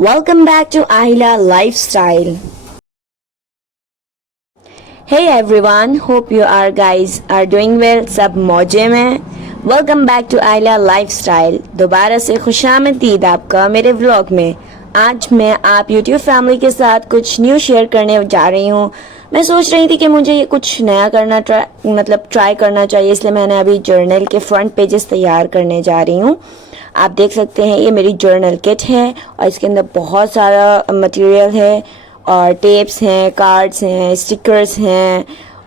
Welcome back to Ahila Lifestyle. Hey everyone, hope you are guys are doing well. सब मौजे में. Welcome back to Ahila Lifestyle. दोबारा से खुशामदीद आपका मेरे व्लॉग में. आज मैं आप YouTube फैमिली के साथ कुछ न्यू शेयर करने जा रही हूँ. मैं सोच रही थी कि मुझे ये कुछ नया करना ट्राई करना चाहिए, इसलिए मैंने अभी जर्नल के फ्रंट पेजेस तैयार करने जा रही हूँ. आप देख सकते हैं ये मेरी जर्नल किट है और इसके अंदर बहुत सारा मटेरियल है और टेप्स हैं, कार्ड्स हैं, स्टिकर्स हैं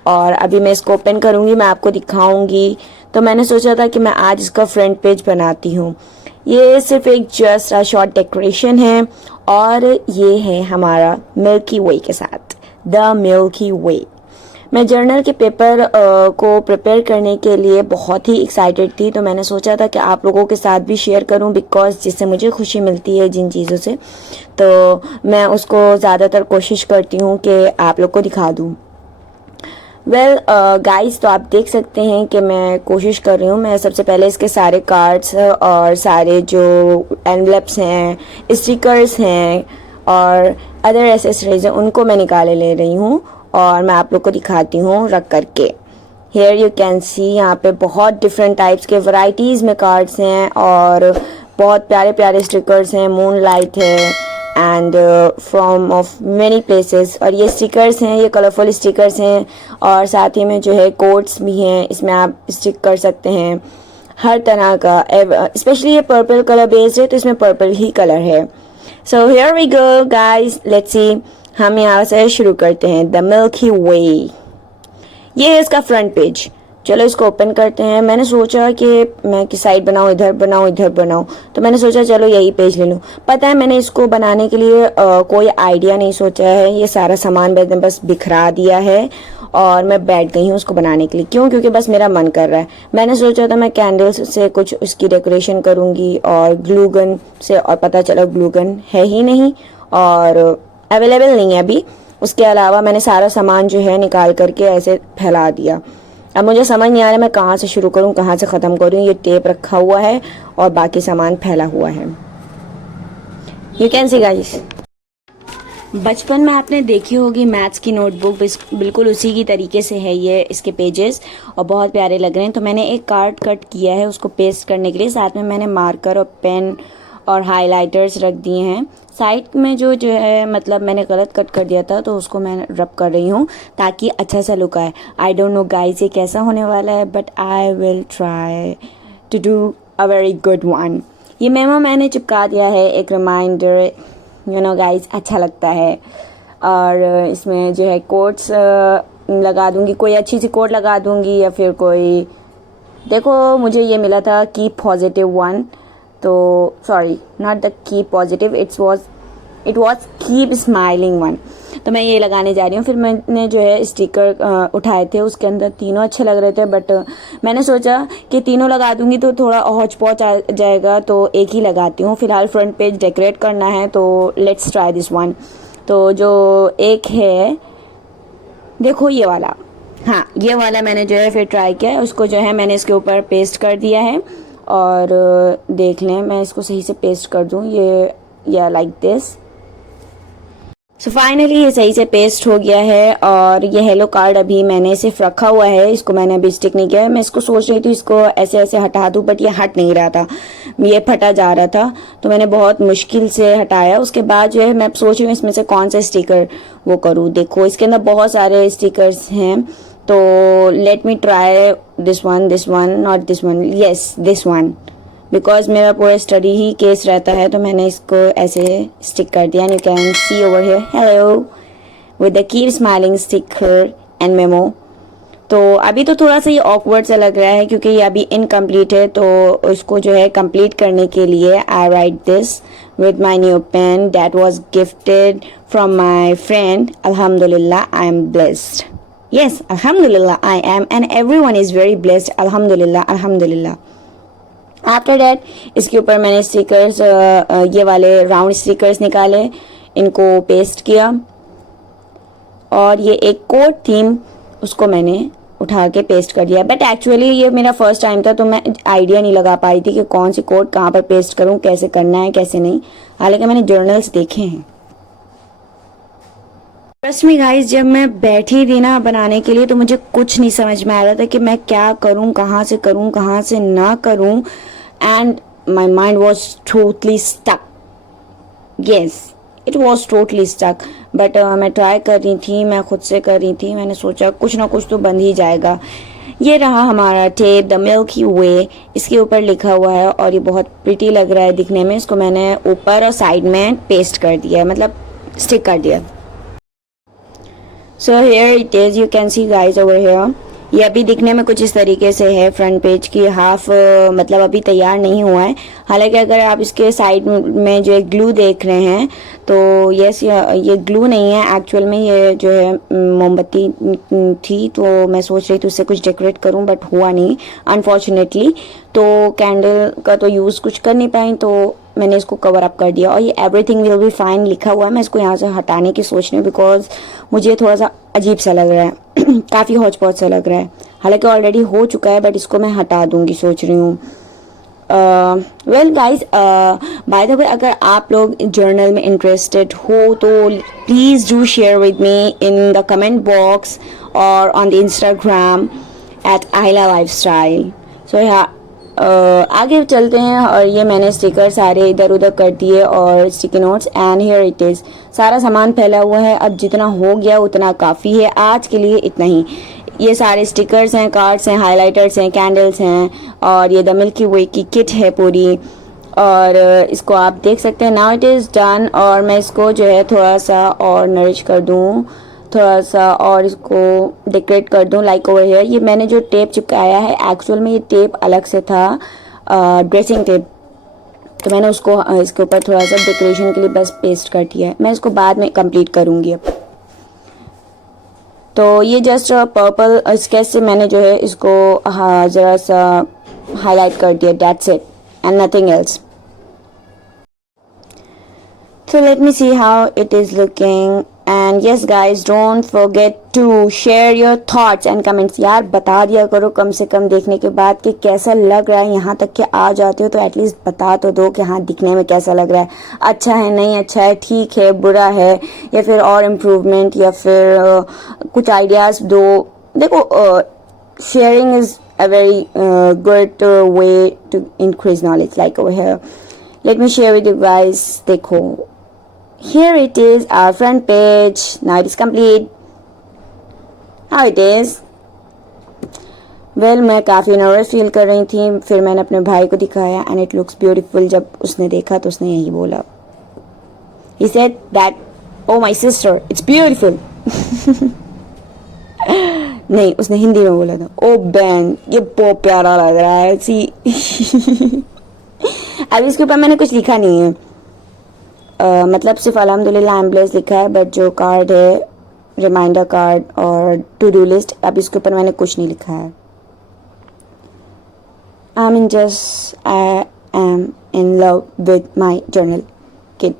और अभी मैं इसको ओपन करूँगी, मैं आपको दिखाऊंगी. तो मैंने सोचा था कि मैं आज इसका फ्रंट पेज बनाती हूँ. ये सिर्फ एक जस्ट शॉर्ट डेकोरेशन है और ये है हमारा मिल्की वे के साथ, द मिल्की वे. मैं जर्नल के पेपर को प्रिपेयर करने के लिए बहुत ही एक्साइटेड थी, तो मैंने सोचा था कि आप लोगों के साथ भी शेयर करूं, बिकॉज जिससे मुझे खुशी मिलती है जिन चीज़ों से, तो मैं उसको ज़्यादातर कोशिश करती हूं कि आप लोग को दिखा दूं. वेल गाइस, तो आप देख सकते हैं कि मैं कोशिश कर रही हूँ. मैं सबसे पहले इसके सारे कार्ड्स और सारे जो एनवलप्स हैं, स्टिकर्स हैं और अदर एसेसरीज हैं, उनको मैं निकाले ले रही हूँ और मैं आप लोग को दिखाती हूँ रख करके. हेयर यू कैन सी, यहाँ पे बहुत डिफरेंट टाइप्स के वैरायटीज़ में कार्ड्स हैं और बहुत प्यारे प्यारे स्टिकर्स हैं. मून लाइट है and from of many places. और ये स्टिकर्स हैं, ये कलरफुल स्टिकर्स हैं और साथ ही में जो है कोट्स भी हैं, इसमें आप स्टिक कर सकते हैं हर तरह का. स्पेशली ये पर्पल कलर बेस्ड है, तो इसमें पर्पल ही कलर है. So here we go guys, let's see. हम यहाँ से शुरू करते हैं. द मिल्की वे, ये है इसका फ्रंट पेज. चलो इसको ओपन करते हैं. मैंने सोचा कि मैं किस साइड बनाऊँ, इधर बनाऊँ, इधर बनाऊँ, तो मैंने सोचा चलो यही पेज ले लूँ. पता है मैंने इसको बनाने के लिए कोई आइडिया नहीं सोचा है. ये सारा सामान मैंने बस बिखरा दिया है और मैं बैठ गई हूँ उसको बनाने के लिए. क्यों? क्योंकि बस मेरा मन कर रहा है. मैंने सोचा था मैं कैंडल्स से कुछ उसकी डेकोरेशन करूँगी और ग्लू गन से, और पता चला ग्लू गन है ही नहीं और अवेलेबल नहीं है अभी. उसके अलावा मैंने सारा सामान जो है निकाल करके ऐसे फैला दिया. अब मुझे समझ नहीं आ रहा मैं कहाँ से शुरू करूँ, कहाँ से ख़त्म करूँ. ये टेप रखा हुआ है और बाकी सामान फैला हुआ है. You can see guys. बचपन में आपने देखी होगी मैथ्स की नोटबुक, बिल्कुल उसी की तरीके से है ये इसके पेजेस और बहुत प्यारे लग रहे हैं. तो मैंने एक कार्ड कट किया है उसको पेस्ट करने के लिए. साथ में मैंने मार्कर और पेन और हाइलाइटर्स रख दिए हैं. साइड में जो है मतलब मैंने गलत कट कर दिया था, तो उसको मैं रब कर रही हूँ ताकि अच्छा सा लुक आए. आई डोंट नो गाइस ये कैसा होने वाला है, but I will try to do a very good one. ये मेमो मैंने चिपका दिया है, एक रिमाइंडर, यू नो गाइस, अच्छा लगता है. और इसमें जो है कोट्स लगा दूँगी, कोई अच्छी सी कोट लगा दूँगी या फिर कोई, देखो मुझे ये मिला था कीप पॉजिटिव वन, तो sorry not the keep positive, it was keep smiling one. तो मैं ये लगाने जा रही हूँ. फिर मैंने जो है स्टिकर उठाए थे, उसके अंदर तीनों अच्छे लग रहे थे, बट मैंने सोचा कि तीनों लगा दूंगी तो थोड़ा हौच पौच आ जाएगा, तो एक ही लगाती हूँ. फिलहाल फ्रंट पेज डेकोरेट करना है, तो लेट्स ट्राई दिस वन. तो जो एक है, देखो ये वाला, हाँ ये वाला मैंने जो है फिर ट्राई किया है. उसको जो है मैंने इसके ऊपर पेस्ट कर दिया है और देख लें मैं इसको सही से पेस्ट कर दूं, ये या लाइक दिस. सो फाइनली ये सही से पेस्ट हो गया है. और ये हेलो कार्ड अभी मैंने सिर्फ रखा हुआ है, इसको मैंने अभी स्टिक नहीं किया है. मैं इसको सोच रही थी इसको ऐसे ऐसे हटा दूं, बट ये हट नहीं रहा था, ये फटा जा रहा था, तो मैंने बहुत मुश्किल से हटाया. उसके बाद जो है मैं सोच रही हूँ इसमें से कौन सा स्टिकर वो करूँ. देखो इसके अंदर बहुत सारे स्टिकर्स हैं, तो let me try this one, not this one, yes this one, because मेरा पूरा स्टडी ही केस रहता है, तो मैंने इसको ऐसे स्टिक कर दिया. You can C over here, hello with the keep smiling sticker and memo. तो अभी तो थोड़ा सा ये ऑकवर्ड सा लग रहा है क्योंकि ये अभी इनकम्प्लीट है, तो इसको जो है कंप्लीट करने के लिए I write this with my new pen that was gifted from my friend. Alhamdulillah, I am blessed. Yes, Alhamdulillah, I am, and everyone is very blessed. Alhamdulillah, Alhamdulillah. After that इसके ऊपर मैंने stickers, ये वाले round stickers निकाले, इनको paste किया और ये एक कोट थीम उसको मैंने उठा के पेस्ट कर दिया। बट एक्चुअली ये मेरा फर्स्ट टाइम था तो मैं आइडिया नहीं लगा पाई थी कि कौन सी कोड कहाँ पर पेस्ट करूँ, कैसे करना है कैसे नहीं। हालांकि मैंने जर्नल्स देखे हैं। ट्रस्ट मी गाइस, जब मैं बैठी थी ना बनाने के लिए तो मुझे कुछ नहीं समझ में आ रहा था कि मैं क्या करूँ, कहाँ से ना करूँ। And my mind was totally stuck. Yes, it was totally stuck. But मैं ट्राई कर रही थी, मैं खुद से कर रही थी। मैंने सोचा कुछ ना कुछ तो बन ही जाएगा। ये रहा हमारा टेप, द मिल्की वे, इसके ऊपर लिखा हुआ है और ये बहुत प्रिटी लग रहा है दिखने में। इसको मैंने ऊपर और साइड में पेस्ट कर दिया है, मतलब स्टिक कर दिया। So here it is, you can see guys over here. ये अभी दिखने में कुछ इस तरीके से है। फ्रंट पेज की हाफ मतलब अभी तैयार नहीं हुआ है। हालांकि अगर आप इसके साइड में जो एक ग्लू देख रहे हैं तो यस, ये ग्लू नहीं है एक्चुअल में, ये जो है मोमबत्ती थी। तो मैं सोच रही थी उससे कुछ डेकोरेट करूं बट हुआ नहीं अनफॉर्चुनेटली। तो कैंडल का तो यूज़ कुछ कर नहीं पाई तो मैंने इसको कवर अप कर दिया। और ये एवरीथिंग विल बी फाइन लिखा हुआ है। मैं इसको यहाँ से हटाने की सोच रही हूँ बिकॉज मुझे थोड़ा सा अजीब सा लग रहा है काफ़ी हौच पौच सा लग रहा है। हालांकि ऑलरेडी हो चुका है बट इसको मैं हटा दूंगी सोच रही हूँ। Well guys, by the way, अगर आप लोग जर्नल में इंटरेस्टेड हो तो please do share with me in the comment box और on the Instagram @Aila lifestyle. So आगे चलते हैं। और ये मैंने स्टिकर सारे इधर उधर कर दिए और sticky notes, and here it is. सारा सामान फैला हुआ है। अब जितना हो गया उतना काफ़ी है आज के लिए, इतना ही। ये सारे स्टिकर्स हैं, कार्ड्स हैं, हाइलाइटर्स हैं, कैंडल्स हैं और ये द मिल्की वे की किट है पूरी। और इसको आप देख सकते हैं। Now it is done. और मैं इसको जो है थोड़ा सा और नरिश कर दूँ, थोड़ा सा और इसको डेकोरेट कर दूं लाइक ओवर हेयर। ये मैंने जो टेप चिपकाया है एक्चुअल में ये टेप अलग से था, ड्रेसिंग टेप। तो मैंने उसको इसके ऊपर थोड़ा सा डेकोरेशन के लिए बस पेस्ट कर दिया है। मैं इसको बाद में कंप्लीट करूँगी अब। तो ये जस्ट पर्पल स्केच से मैंने जो है इसको ज़रा सा हाईलाइट कर दिया, that's it and nothing else. So let me see how it is looking. And yes guys, don't forget to share your thoughts and comments. यार बता दिया करो कम से कम देखने के बाद कि कैसा लग रहा है। यहाँ तक कि आ जाते हो तो एटलीस्ट बता तो दो कि हाँ दिखने में कैसा लग रहा है, अच्छा है नहीं अच्छा है, ठीक है बुरा है, या फिर और इम्प्रूवमेंट, या फिर कुछ आइडियाज़ दो। देखो, sharing is a very good way to increase knowledge like over here. Let me share with you guys. देखो, here it is, our front page. Now it is complete. How it is? Well, मैं काफ़ी nervous feel कर रही थी। फिर मैंने अपने भाई को दिखाया and it looks beautiful. जब उसने देखा तो उसने यही बोला, he said that, oh my sister, it's beautiful. नहीं, उसने हिंदी में बोला था, oh बहन ये बहुत प्यारा लग रहा है। सी अभी इसके ऊपर मैंने कुछ लिखा नहीं है, मतलब सिर्फ अल्हम्दुलिल्लाह आई एम ब्लेस्ड लिखा है। बट जो कार्ड है, रिमाइंडर कार्ड और टू डू लिस्ट, अब इसके ऊपर मैंने कुछ नहीं लिखा है। I am in love with my journal kit.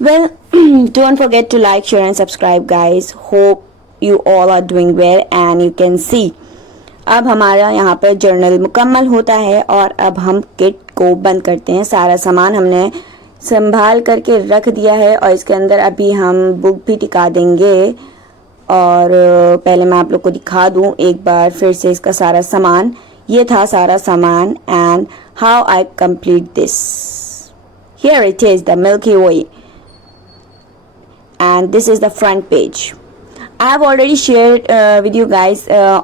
Well, don't forget to like, share and subscribe guys. Hope you all are doing well and you can see. अब हमारा यहाँ पर जर्नल मुकम्मल होता है और अब हम किट को बंद करते हैं। सारा सामान हमने संभाल करके रख दिया है और इसके अंदर अभी हम बुक भी टिका देंगे। और पहले मैं आप लोग को दिखा दूँ एक बार फिर से इसका सारा सामान। ये था सारा सामान and how I complete this. Here it is the milky way and this is the front page. I have already shared with you guys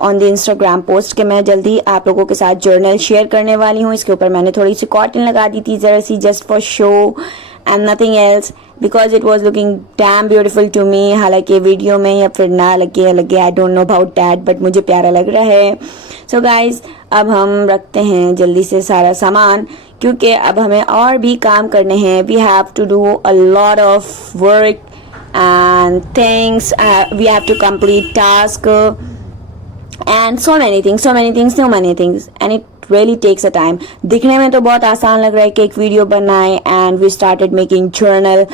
on the Instagram post कि मैं जल्दी आप लोगों के साथ जर्नल शेयर करने वाली हूँ। इसके ऊपर मैंने थोड़ी सी कॉटन लगा दी थी ज़रा सी, just for show and nothing else, because it was looking damn beautiful to me. हालांकि वीडियो में या फिर ना लगे I don't know about that, but मुझे प्यारा लग रहा है। सो गाइज, अब हम रखते हैं जल्दी से सारा सामान क्योंकि अब हमें और भी काम करने हैं। We have to do a lot of work and things, we have to complete task and so many things and it really takes a time. दिखने में तो बहुत आसान लग रहा है कि एक वीडियो बनाए and we started making journal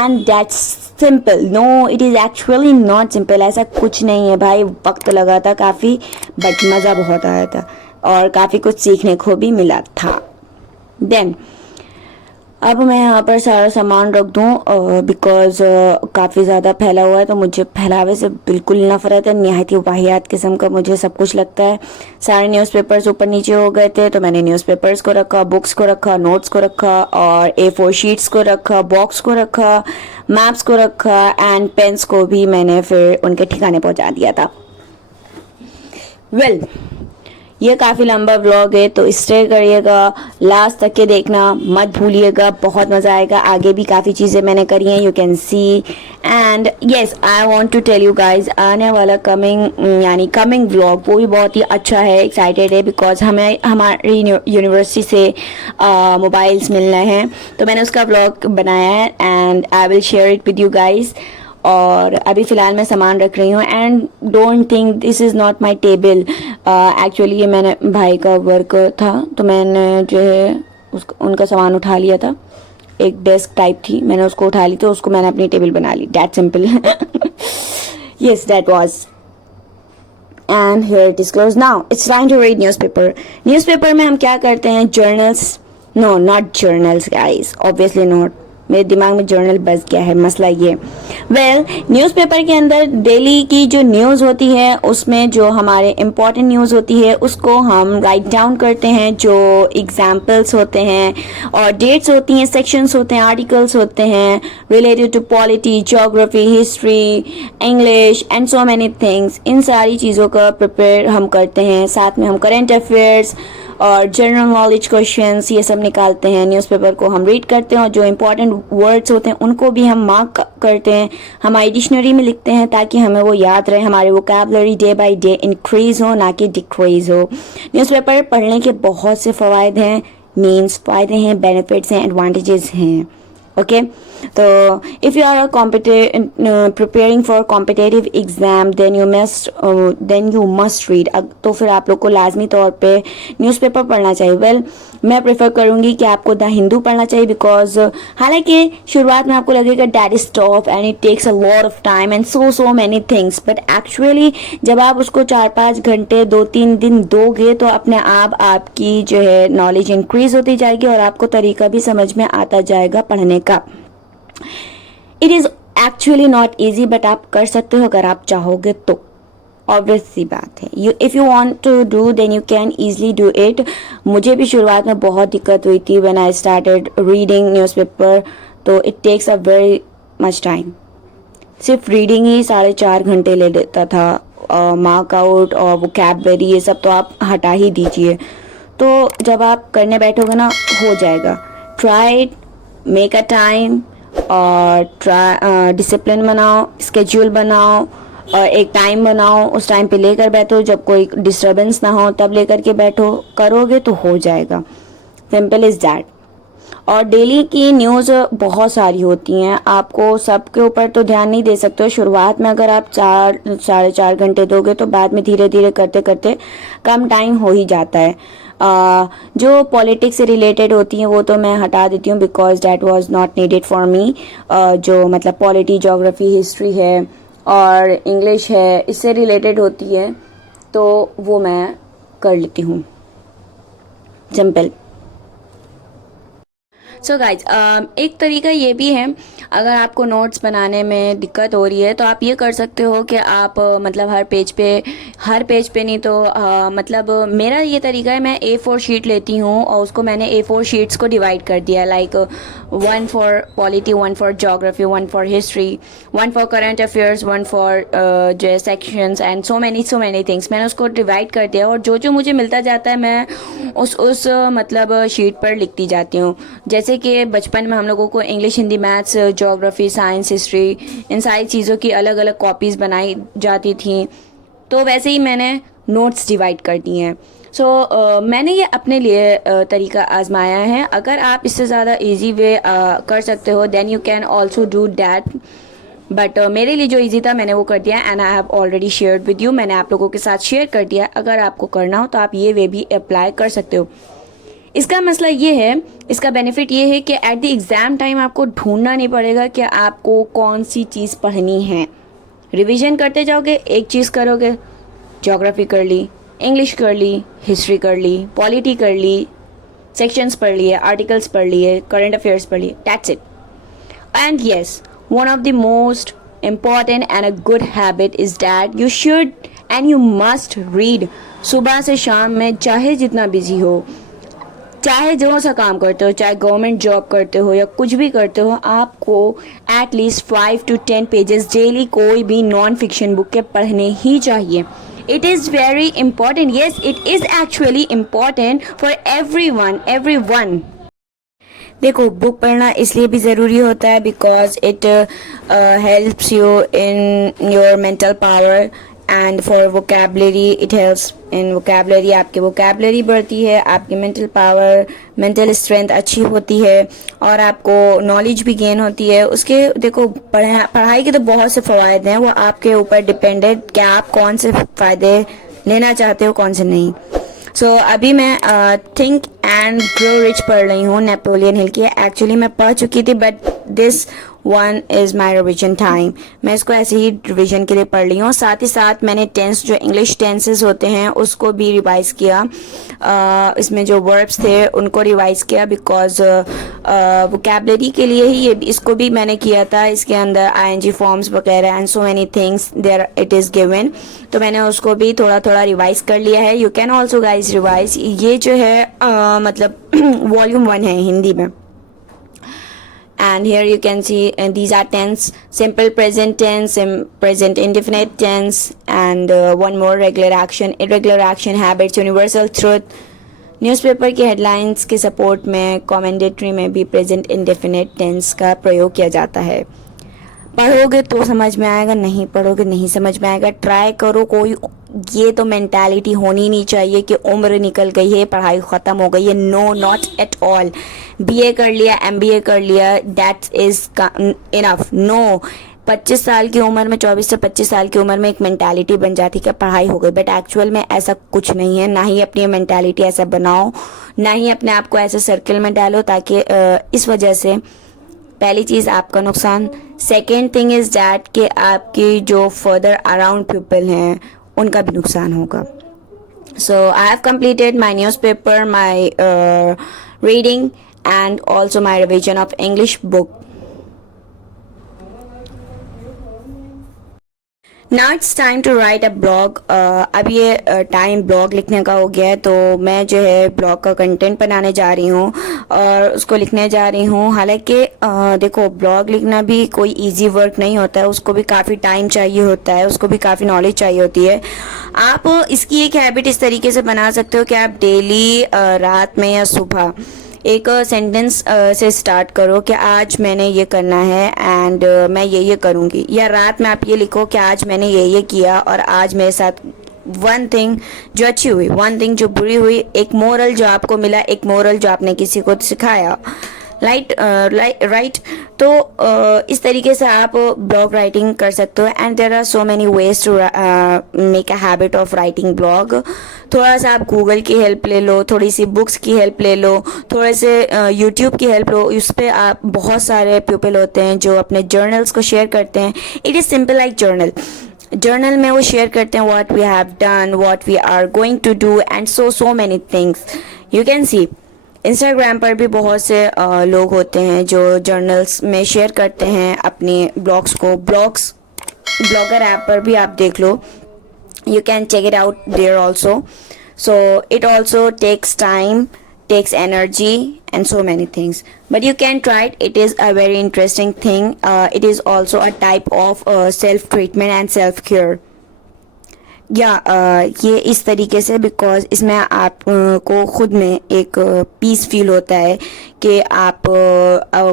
and that's simple. No, it is actually not simple. ऐसा कुछ नहीं है भाई. वक्त लगा था काफ़ी, बट मज़ा बहुत आया था और काफ़ी कुछ सीखने को भी मिला था. देन अब मैं यहाँ पर सारा सामान रख दूँ बिकॉज काफ़ी ज़्यादा फैला हुआ है, तो मुझे फैलावे से बिल्कुल नफरत है. निहायत ही वाहियात किस्म का मुझे सब कुछ लगता है. सारे न्यूज़पेपर्स ऊपर नीचे हो गए थे, तो मैंने न्यूज़पेपर्स को रखा, बुक्स को रखा, नोट्स को रखा और A4 शीट्स को रखा, बॉक्स को रखा, मैप्स को रखा एंड पेन्स को भी मैंने फिर उनके ठिकाने पहुँचा दिया था. वेल, ये काफ़ी लंबा व्लॉग है, तो स्टे करिएगा, लास्ट तक के देखना मत भूलिएगा. बहुत मज़ा आएगा. आगे भी काफ़ी चीज़ें मैंने करी हैं, you can see. And yes, I want to tell you guys, आने वाला कमिंग व्लॉग वो भी बहुत ही अच्छा है. एक्साइटेड है बिकॉज हमें हमारी यूनिवर्सिटी से मोबाइल्स मिल रहे हैं, तो मैंने उसका व्लॉग बनाया है and I will share it with you guys. और अभी फ़िलहाल मैं सामान रख रही हूँ. And don't think this is not my table. Actually ये मैंने भाई का वर्क था, तो मैंने जो है उनका सामान उठा लिया था. एक डेस्क टाइप थी, मैंने उसको उठा ली, तो उसको मैंने अपनी टेबल बना ली. That simple. Yes, that was. And here it is close. Now it's time to read newspaper. Newspaper में हम क्या करते हैं? Journals. No, not journals guys, obviously not. मेरे दिमाग में जर्नल बस गया है, मसला ये. वेल, न्यूज़पेपर के अंदर डेली की जो न्यूज़ होती है, उसमें जो हमारे इम्पॉर्टेंट न्यूज़ होती है उसको हम राइट डाउन करते हैं. जो एग्जाम्पल्स होते हैं और डेट्स होती हैं, सेक्शंस होते हैं, आर्टिकल्स होते हैं related to polity, geography, history, English and so many things. इन सारी चीज़ों का प्रिपेयर हम करते हैं. साथ में हम करेंट अफेयर्स और जनरल नॉलेज क्वेश्चंस ये सब निकालते हैं. न्यूज़पेपर को हम रीड करते हैं और जो इम्पोर्टेंट वर्ड्स होते हैं उनको भी हम मार्क करते हैं, हमारी डिक्शनरी में लिखते हैं, ताकि हमें वो याद रहे, हमारी vocabulary day by day increase हो, ना कि डिक्रीज़ हो. न्यूज़पेपर पढ़ने के बहुत से फ़वाइद हैं, मीन्स फ़ायदे हैं, बेनिफिट्स हैं, एडवांटेजेस हैं. ओके, तो if you are preparing for competitive exam then you must read. तो फिर आप लोग को लाजमी तौर पे न्यूज़पेपर पढ़ना चाहिए. वेल, मैं प्रेफर करूँगी कि आपको द हिंदू पढ़ना चाहिए बिकॉज हालांकि शुरुआत में आपको लगेगा that is tough and it takes a lot of time and so many things, but actually जब आप उसको 4-5 घंटे 2-3 दिन दोगे तो अपने आप आपकी जो है नॉलेज इंक्रीज होती जाएगी और आपको तरीका भी समझ में आता जाएगा पढ़ने का. It is actually not easy, but आप कर सकते हो अगर आप चाहोगे तो. ऑब्वियस सी बात है. If you want to do then you can easily do it. मुझे भी शुरुआत में बहुत दिक्कत हुई थी when I started reading newspaper, तो it takes a very much time. सिर्फ रीडिंग ही 4.5 घंटे ले लेता था. मार्क आउट और वोकैबुलरी ये सब तो आप हटा ही दीजिए. तो जब आप करने बैठोगे ना, हो जाएगा. Try it, make a time और डिसिप्लिन बनाओ, स्केड्यूल बनाओ और एक टाइम बनाओ. उस टाइम पे लेकर बैठो, जब कोई डिस्टर्बेंस ना हो तब लेकर के बैठो. करोगे तो हो जाएगा. Simple is that. और डेली की न्यूज़ बहुत सारी होती हैं, आपको सबके ऊपर तो ध्यान नहीं दे सकते हो. शुरुआत में अगर आप 4-4.5 घंटे दोगे तो बाद में धीरे धीरे करते करते कम टाइम हो ही जाता है. जो पॉलिटिक्स से रिलेटेड होती हैं वो तो मैं हटा देती हूँ because that was not needed for me. जो मतलब पॉलिटी, ज्योग्राफी, हिस्ट्री है और इंग्लिश है, इससे रिलेटेड होती है तो वो मैं कर लेती हूँ. सिंपल. सो गाइज, एक तरीका ये भी है, अगर आपको नोट्स बनाने में दिक्कत हो रही है तो आप ये कर सकते हो कि आप मतलब हर पेज पे नहीं तो मतलब मेरा ये तरीका है, मैं A4 शीट लेती हूँ और उसको मैंने A4 शीट्स को डिवाइड कर दिया. Like 1 for polity, 1 for geography, 1 for history, 1 for current affairs, 1 for जो है sections and so many things. मैंने उसको डिवाइड कर दिया और जो मुझे मिलता जाता है मैं उस मतलब शीट पर लिखती जाती हूँ. जैसे कि बचपन में हम लोगों को English, Hindi, maths, geography, science, history, इन सारी चीज़ों की अलग अलग कॉपीज़ बनाई जाती थी, तो वैसे ही मैंने नोट्स डिवाइड कर दिए हैं. सो मैंने ये अपने लिए तरीका आजमाया है. अगर आप इससे ज़्यादा इजी वे कर सकते हो then you can also do that, but मेरे लिए जो इजी था मैंने वो कर दिया and I have already shared with you. मैंने आप लोगों के साथ शेयर कर दिया. अगर आपको करना हो तो आप ये वे भी अप्लाई कर सकते हो. इसका मसला ये है, इसका बेनिफिट ये है कि एट द एग्ज़ाम टाइम आपको ढूंढना नहीं पड़ेगा कि आपको कौन सी चीज़ पढ़नी है। रिवीजन करते जाओगे, एक चीज़ करोगे, ज्योग्राफी कर ली, इंग्लिश कर ली, हिस्ट्री कर ली, पॉलिटी कर ली, सेक्शंस पढ़ लिए, आर्टिकल्स पढ़ लिए, करंट अफेयर्स पढ़ लिए, that's it. And yes, one of the most important and a good habit is that you should and you must read। सुबह से शाम में चाहे जितना बिजी हो, चाहे जो सा काम करते हो, चाहे गवर्नमेंट जॉब करते हो या कुछ भी करते हो, आपको एटलीस्ट 5 to 10 पेजेस डेली कोई भी नॉन फिक्शन बुक के पढ़ने ही चाहिए। It is very important, yes it is actually important for everyone. देखो, बुक पढ़ना इसलिए भी ज़रूरी होता है because it helps you in your mental power and for vocabulary, it helps in vocabulary. आपकी वोकेबलरी बढ़ती है, आपकी मेंटल पावर, मेंटल स्ट्रेंथ अच्छी होती है और आपको नॉलेज भी गेन होती है। उसके देखो, पढ़ाई के तो बहुत से फ़वायद हैं, वो आपके ऊपर डिपेंडेंट कि आप कौन से फ़ायदे लेना चाहते हो, कौन से नहीं। सो अभी मैं थिंक एंड ग्रो रिच पढ़ रही हूँ, नेपोलियन हिल की। एक्चुअली मैं पढ़ चुकी थी but this one is my revision time. मैं इसको ऐसे ही रिविजन के लिए पढ़ रही हूँ। साथ ही साथ मैंने टेंस, जो इंग्लिश टेंसेस होते हैं, उसको भी रिवाइज़ किया। इसमें जो वर्ब्स थे उनको रिवाइज़ किया बिकॉज वोकेबलरी के लिए ही ये इसको भी मैंने किया था। इसके अंदर आईएनजी फॉर्म्स वगैरह and so many things there it is given, तो मैंने उसको भी थोड़ा थोड़ा रिवाइज़ कर लिया है। You can also guys revise. ये जो है मतलब वॉल्यूम 1 है हिंदी में। And here you can see these are tense: simple present tense, present indefinite tense, and one more, regular action, irregular action, habits, universal truth। Newspaper की headlines के support में commentary में भी प्रेजेंट इंडेफिनिट टेंस का प्रयोग किया जाता है। पढ़ोगे तो समझ में आएगा, नहीं पढ़ोगे नहीं समझ में आएगा। ट्राई करो। कोई ये तो मेंटालिटी होनी नहीं चाहिए कि उम्र निकल गई है, पढ़ाई ख़त्म हो गई है। No, not at all. BA कर लिया, एमबीए कर लिया, दैट इज़ इनफ। नो, 25 साल की उम्र में, 24 से 25 साल की उम्र में एक मेंटालिटी बन जाती है कि पढ़ाई हो गई, बट एक्चुअल में ऐसा कुछ नहीं है। ना ही अपनी मेंटालिटी ऐसा बनाओ, ना ही अपने आप को ऐसे सर्कल में डालो ताकि इस वजह से पहली चीज़ आपका नुकसान। सेकेंड थिंग इज़ डैट कि आपकी जो फर्दर अराउंड पीपल हैं उनका भी नुकसान होगा। So I have completed my newspaper, my reading and also my revision of English book। Now it's time to write a blog। अब ये टाइम ब्लॉग लिखने का हो गया है, तो मैं जो है ब्लॉग का कंटेंट बनाने जा रही हूँ और उसको लिखने जा रही हूँ। हालांकि देखो, ब्लॉग लिखना भी कोई इजी वर्क नहीं होता है, उसको भी काफ़ी टाइम चाहिए होता है, उसको भी काफ़ी नॉलेज चाहिए होती है। आप इसकी एक हैबिट इस तरीके से बना सकते हो कि आप डेली रात में या सुबह एक सेंटेंस से स्टार्ट करो कि आज मैंने ये करना है एंड मैं ये करूँगी। या रात में आप ये लिखो कि आज मैंने ये किया और आज मेरे साथ वन थिंग जो अच्छी हुई, वन थिंग जो बुरी हुई, एक मोरल जो आपको मिला, एक मोरल जो आपने किसी को सिखाया। राइट। तो इस तरीके से आप ब्लॉग राइटिंग कर सकते हो and there are so many ways to make a habit of writing blog. थोड़ा सा आप गूगल की हेल्प ले लो, थोड़ी सी बुक्स की हेल्प ले लो, थोड़े से यूट्यूब की हेल्प लो। उस पर आप बहुत सारे पीपल होते हैं जो अपने जर्नल्स को शेयर करते हैं। It is simple like journal में वो शेयर करते हैं what we have done, what we are going to do and so many things. You can see Instagram पर भी बहुत से लोग होते हैं जो जर्नल्स में शेयर करते हैं अपने ब्लॉग्स को। ब्लॉगर ऐप पर भी आप देख लो, you can check it out there also। So it also takes time, takes energy and so many things, but you can try it। It is a very interesting thing। It is also a type of self treatment and self care। या ये इस तरीके से because इसमें आप को खुद में एक पीस फील होता है कि आप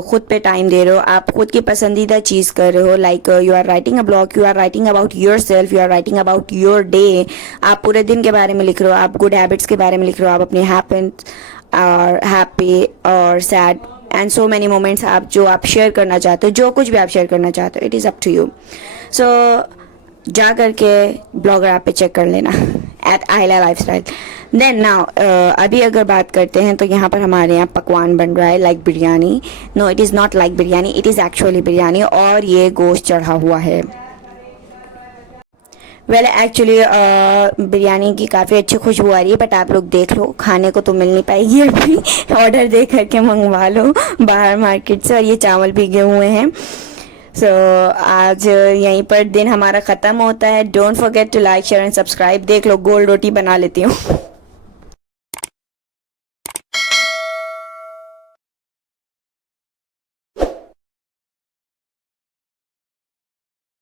खुद पे टाइम दे रहे हो, आप खुद की पसंदीदा चीज़ कर रहे हो। Like you are writing a blog, you are writing about yourself, you are writing about your day. आप पूरे दिन के बारे में लिख रहे हो, आप गुड हैबिट्स के बारे में लिख रहे हो, आप अपने हैप्पी और sad and so many moments आप जो आप शेयर करना चाहते हो, जो कुछ भी आप शेयर करना चाहते हो, it is up to you. So जा करके ब्लॉगर ऐप पे चेक कर लेना at Aila lifestyle. Then now अभी अगर बात करते हैं तो यहाँ पर हमारे यहाँ पकवान बन रहा है like biryani. No, it is not like biryani, it is actually biryani. और ये गोश्त चढ़ा हुआ है. वेल एक्चुअली बिरयानी की काफ़ी अच्छी खुशबू आ रही है, बट आप लोग देख लो, खाने को तो मिल नहीं पाएगी अभी. ऑर्डर दे करके मंगवा लो बाहर मार्केट से. और ये चावल भीगे हुए हैं. सो आज यहीं पर दिन हमारा ख़त्म होता है. Don't forget to like share and subscribe. देख लो, गोल रोटी बना लेती हूँ.